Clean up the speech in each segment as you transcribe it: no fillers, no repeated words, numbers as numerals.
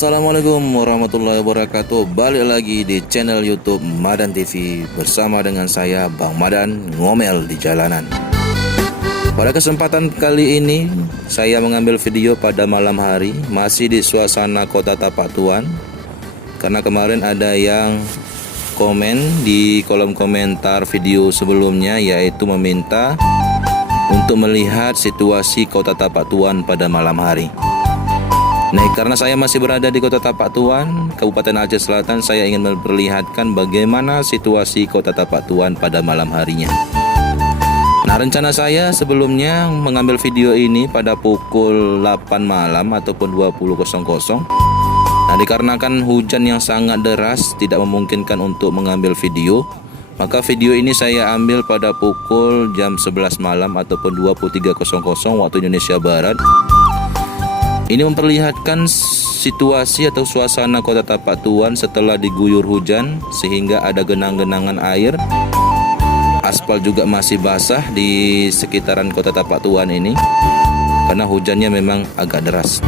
Assalamualaikum warahmatullahi wabarakatuh. Balik lagi di channel YouTube Madan TV bersama dengan saya Bang Madan ngomel di jalanan. Pada kesempatan kali ini saya mengambil video pada malam hari, masih di suasana kota Tapak Tuan. Karena kemarin ada yang komen di kolom komentar video sebelumnya, yaitu meminta untuk melihat situasi kota Tapak Tuan pada malam hari. Nah, karena saya masih berada di kota Tapak Tuan, Kabupaten Aceh Selatan, saya ingin memperlihatkan bagaimana situasi kota Tapak Tuan pada malam harinya. Nah, rencana saya sebelumnya mengambil video ini pada pukul 8 malam ataupun 20.00. Nah, dikarenakan hujan yang sangat deras tidak memungkinkan untuk mengambil video, maka video ini saya ambil pada pukul jam 11 malam ataupun 23.00 waktu Indonesia Barat. Ini memperlihatkan situasi atau suasana kota Tapak Tuan setelah diguyur hujan, sehingga ada genang-genangan air. Aspal juga masih basah di sekitaran kota Tapak Tuan ini karena hujannya memang agak deras.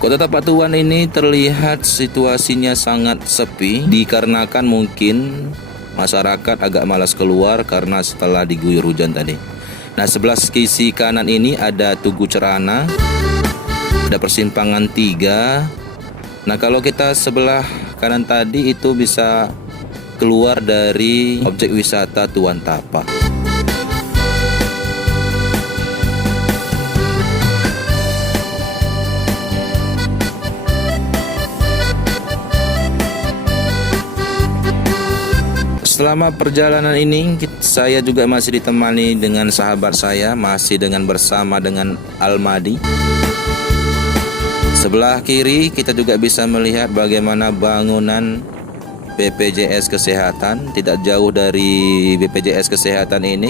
Kota Tapak Tuan ini terlihat situasinya sangat sepi, dikarenakan mungkin masyarakat agak malas keluar karena setelah diguyur hujan tadi. Nah, sebelah sisi kanan ini ada Tugu Cerana, ada persimpangan 3. Nah, kalau kita sebelah kanan tadi itu bisa keluar dari objek wisata Tuan Tapa. Selama perjalanan ini saya juga masih ditemani dengan sahabat saya, masih bersama dengan Almadi. Sebelah kiri kita juga bisa melihat bagaimana bangunan BPJS Kesehatan. Tidak jauh dari BPJS Kesehatan ini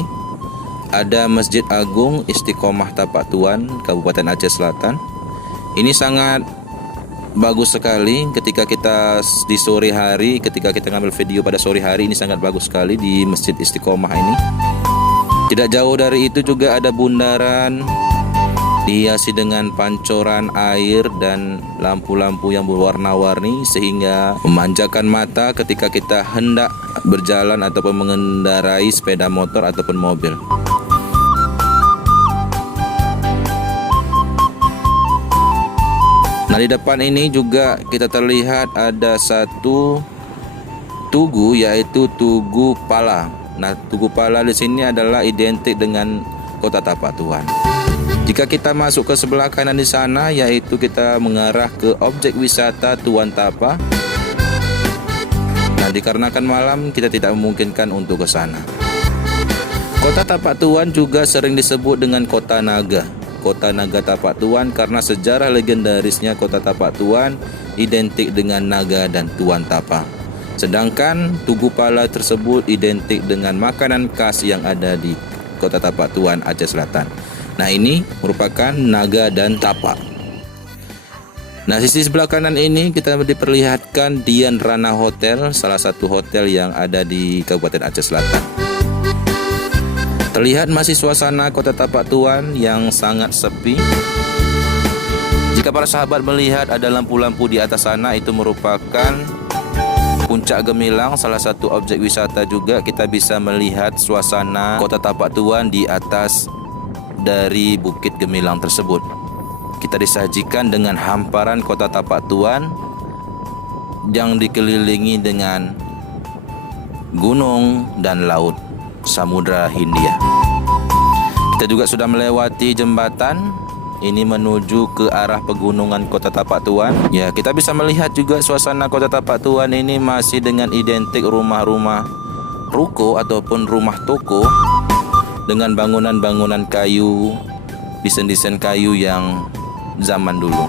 ada Masjid Agung Istiqomah Tapak Tuan, Kabupaten Aceh Selatan. Ini sangat bagus sekali ketika kita di sore hari, ketika kita ngambil video pada sore hari, ini sangat bagus sekali di Masjid Istiqomah ini. Tidak jauh dari itu juga ada bundaran dihiasi dengan pancoran air dan lampu-lampu yang berwarna-warni, sehingga memanjakan mata ketika kita hendak berjalan ataupun mengendarai sepeda motor ataupun mobil. Nah, di depan ini juga kita terlihat ada satu tugu, yaitu Tugu Pala. Nah, Tugu Pala di sini adalah identik dengan kota Tapak Tuan. Jika kita masuk ke sebelah kanan di sana, yaitu kita mengarah ke objek wisata Tuan Tapa. Nah, dikarenakan malam kita tidak memungkinkan untuk ke sana. Kota Tapak Tuan juga sering disebut dengan Kota Naga. Kota Naga Tapak Tuan karena sejarah legendarisnya kota Tapak Tuan identik dengan naga dan Tuan Tapa. Sedangkan Tugu Pala tersebut identik dengan makanan khas yang ada di kota Tapak Tuan Aceh Selatan. Nah, ini merupakan naga dan tapa. Nah, sisi sebelah kanan ini kita diperlihatkan Dian Rana Hotel, salah satu hotel yang ada di Kabupaten Aceh Selatan. Terlihat masih suasana kota Tapak Tuan yang sangat sepi. Jika para sahabat melihat ada lampu-lampu di atas sana, itu merupakan Puncak Gemilang, salah satu objek wisata juga. Kita bisa melihat suasana kota Tapak Tuan di atas dari Bukit Gemilang tersebut. Kita disajikan dengan hamparan kota Tapak Tuan yang dikelilingi dengan gunung dan laut Samudra Hindia. Kita juga sudah melewati jembatan ini menuju ke arah pegunungan kota Tapak Tuan. Ya, kita bisa melihat juga suasana kota Tapak Tuan ini masih dengan identik rumah-rumah ruko ataupun rumah toko dengan bangunan-bangunan kayu, desain-desain kayu yang zaman dulu.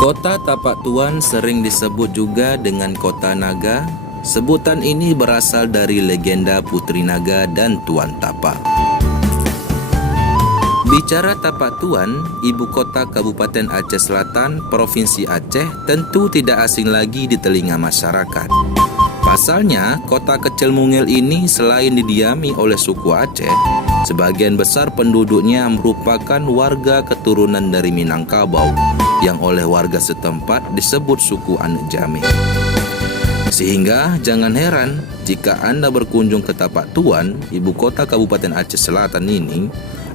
Kota Tapak Tuan sering disebut juga dengan Kota Naga. Sebutan ini berasal dari legenda Putri Naga dan Tuan Tapa. Bicara Tapak Tuan, ibu kota Kabupaten Aceh Selatan, Provinsi Aceh, tentu tidak asing lagi di telinga masyarakat. Pasalnya, kota kecil mungil ini selain didiami oleh suku Aceh, Sebagian besar penduduknya merupakan warga keturunan dari Minangkabau yang oleh warga setempat disebut suku Anak Jammeh. Sehingga jangan heran jika Anda berkunjung ke Tapak Tuan, ibu kota Kabupaten Aceh Selatan ini,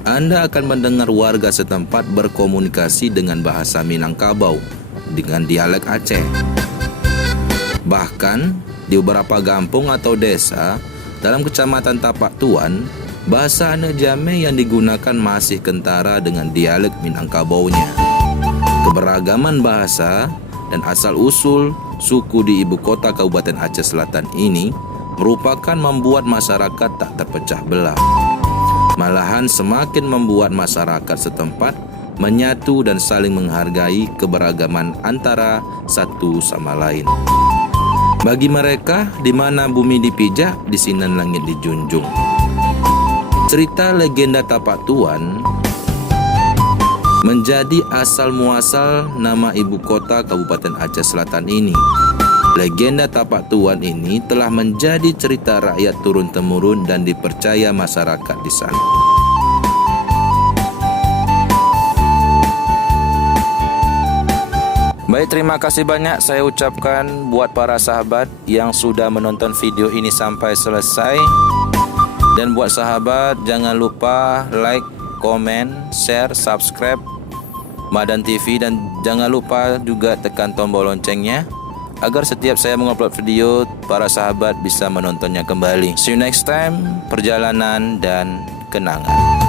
Anda akan mendengar warga setempat berkomunikasi dengan bahasa Minangkabau dengan dialek Aceh. Bahkan di beberapa kampung atau desa dalam kecamatan Tapak Tuan, bahasa Anak Jammeh yang digunakan masih kentara dengan dialek Minangkabaunya. Keberagaman bahasa dan asal-usul suku di ibu kota Kabupaten Aceh Selatan ini merupakan membuat masyarakat tak terpecah belah. Malahan semakin membuat masyarakat setempat menyatu dan saling menghargai keberagaman antara satu sama lain. Bagi mereka, di mana bumi dipijak, di sini langit dijunjung. Cerita legenda Tapak Tuan menjadi asal muasal nama ibu kota Kabupaten Aceh Selatan ini. Legenda Tapak Tuan ini telah menjadi cerita rakyat turun-temurun dan dipercaya masyarakat di sana. Baik, terima kasih banyak saya ucapkan buat para sahabat yang sudah menonton video ini sampai selesai. Dan buat sahabat, jangan lupa like, komen, share, subscribe Madan TV, dan jangan lupa juga tekan tombol loncengnya agar setiap saya mengupload video, para sahabat bisa menontonnya kembali. See you next time, perjalanan dan kenangan.